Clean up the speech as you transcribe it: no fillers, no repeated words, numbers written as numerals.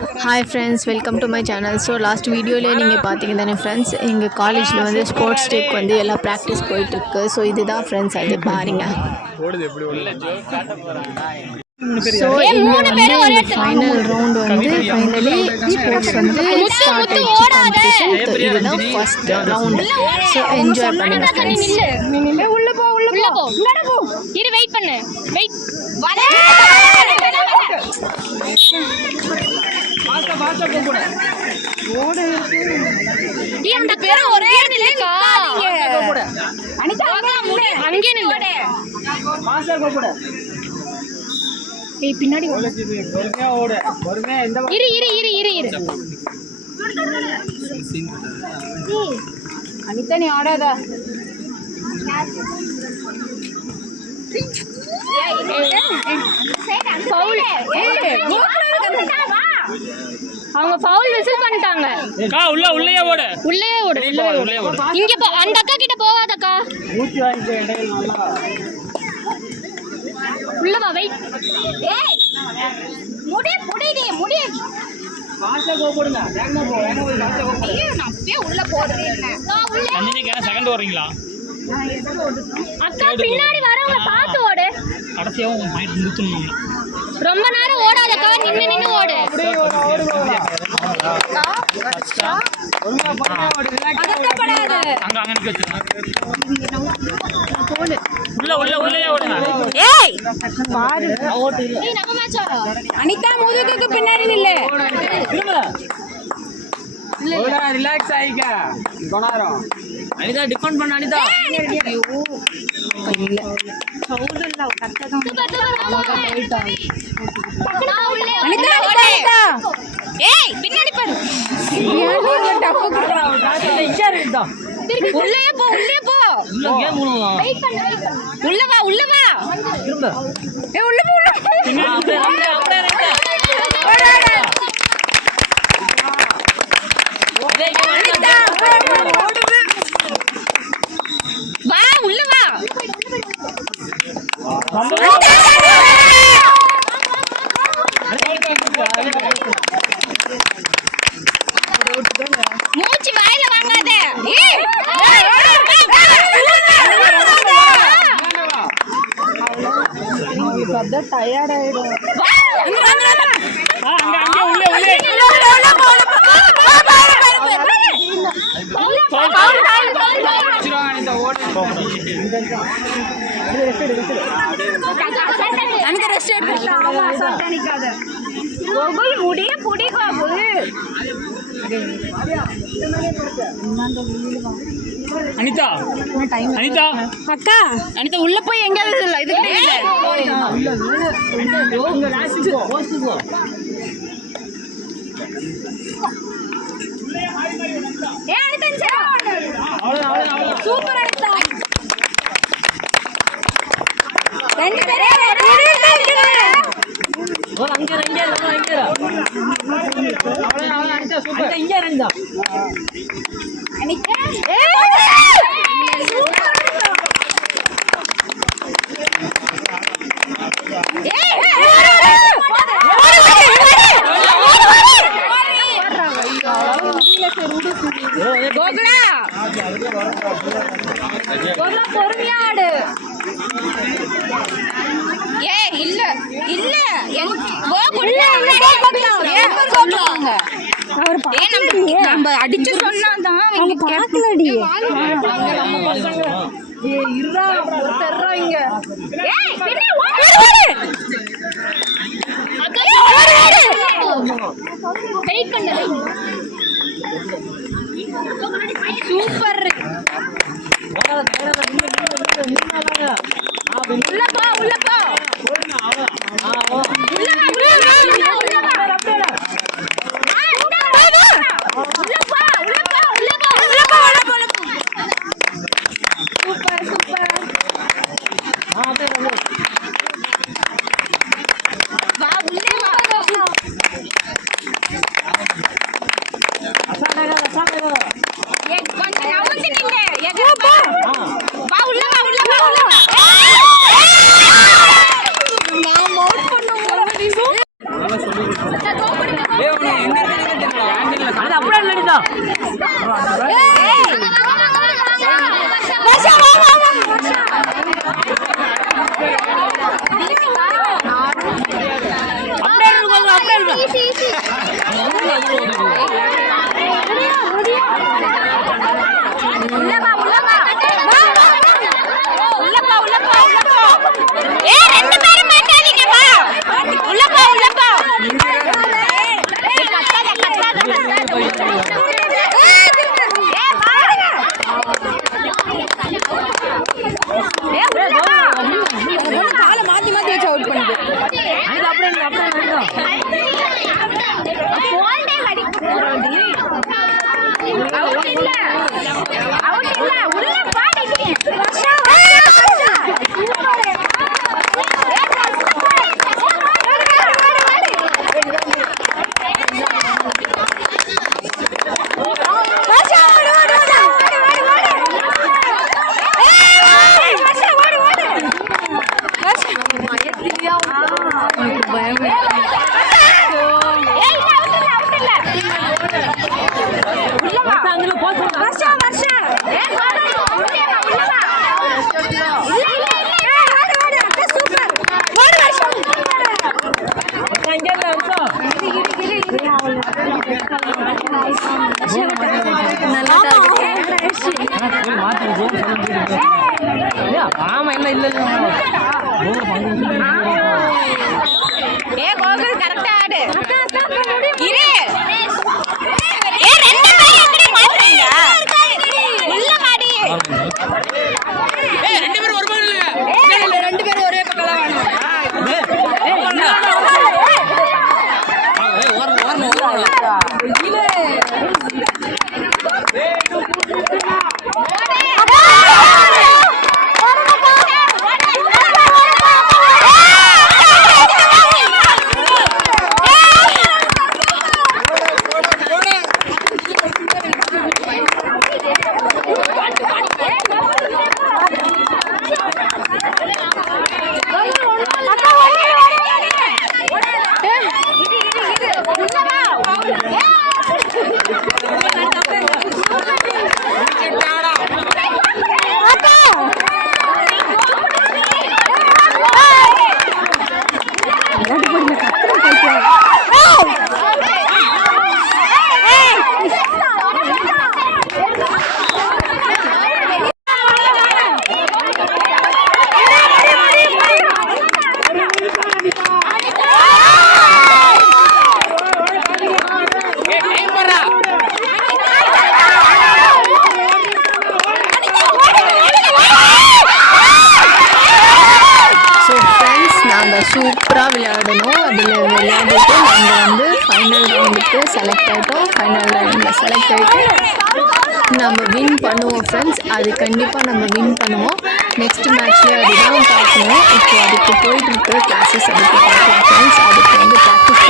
Hi friends, welcome to my channel. So last video le neenga pathina friends enga college la vandu sports day ku vandu ella practice poitu irukku. So idha friends adu paaringa. So inga final round vandu finally sports vandu start ஆயிடுச்சு competition. இதுதான் first round. So enjoy பண்ணுங்க friends. நீ உள்ள போ இரு wait பண்ணு wait பாஸ்டா போடு ஓடு நீ அந்த பேர ஒரே நிலைக்கா போடு அனிதா அங்கே நில்லு பாஸ்டா போடு ஏய் பின்னாடி பொறுமையா ஓடு பொறுமையா இந்த இரு அனிதா நீ ஆடாத அவங்க ஃபவுல் விசில் பண்ணிட்டாங்க அக்கா உள்ளே ஓடு இங்க போ அந்த அக்கா கிட்ட போவாதக்கா மூச்சு வாங்கி இடையில நல்லா உள்ள வா வெயிட் ஏய் முடி பாஸ்டா போடுங்க வேகமா போ பாஸ்டா போ நான் அப்படியே உள்ள போடுறேன் நான் உள்ள அஞ்சனிக்கு என்ன செகண்ட் ஓடுறீங்களா அக்கா பின்னாடி வரவங்க பாத்து ஓடு கடைசியா உங்க பாயிண்ட் நிறுத்தணும் ரொம்ப நேரம் ஓடாதக்கா நின்னு ஓடு அங்க நிக்க உள்ளே ஓடுங்க ஏய் பாரு ஓடு நீ நம்ம மேட்ச் அனிதா முதுகுக்கு பின்னாடி நில்லு இல்ல ரிலாக்ஸ் ஆயிக்க கொனாரம் அனிதா டிஃபெண்ட் பண்ண அனிதா ஐயோ இல்ல சவுண்ட் இல்ல கட்டதான் அனிதா ஏய் பின்னாடி பாரு ஏன் டஃப் குடுறா டச்சர் இதா உள்ளே போ உள்ள கேம் போலாம் வெயிட் பண்ணு உள்ள வா திரும்ப ஏய் உள்ள போ அப்படியே வா உள்ள வா மூச்சு வாயில வாங்காத டயர்ட் ஆயிடும் அனிதா அக்கா அனிதா உள்ள போய் எங்க இதுக்கிட்ட சூப்பர் அனிதா ரெண்டு பேரே பொறுமையாடு ஏ இல்ல நம்ம அடிச்சு சொன்னாதான் சூப்பர் உள்ளப்பா அப்படியே நடிதா ஆமா என்ன இல்ல கோகுல் கரெக்டா ஆடு இரு சூப்பராக விளையாடணும். அதில் விளையாடிட்டு நாங்கள் வந்து ஃபைனல் ரவுண்டுக்கு செலக்ட் ஆகிட்டோம். ஃபைனல் ரவுண்டில் செலக்ட் ஆகிட்டு நம்ம வின் பண்ணுவோம் ஃப்ரெண்ட்ஸ். அது கண்டிப்பாக நம்ம வின் பண்ணுவோம். நெக்ஸ்ட் மேட்ச்லேயே அதுதான் பார்க்கணும். இப்போ அதுக்கு போயிட்டுருக்க கிளாஸஸ் அதுக்கு பார்க்கலாம் ஃப்ரெண்ட்ஸ். அதுக்கு வந்து ப்ராக்டிஸ்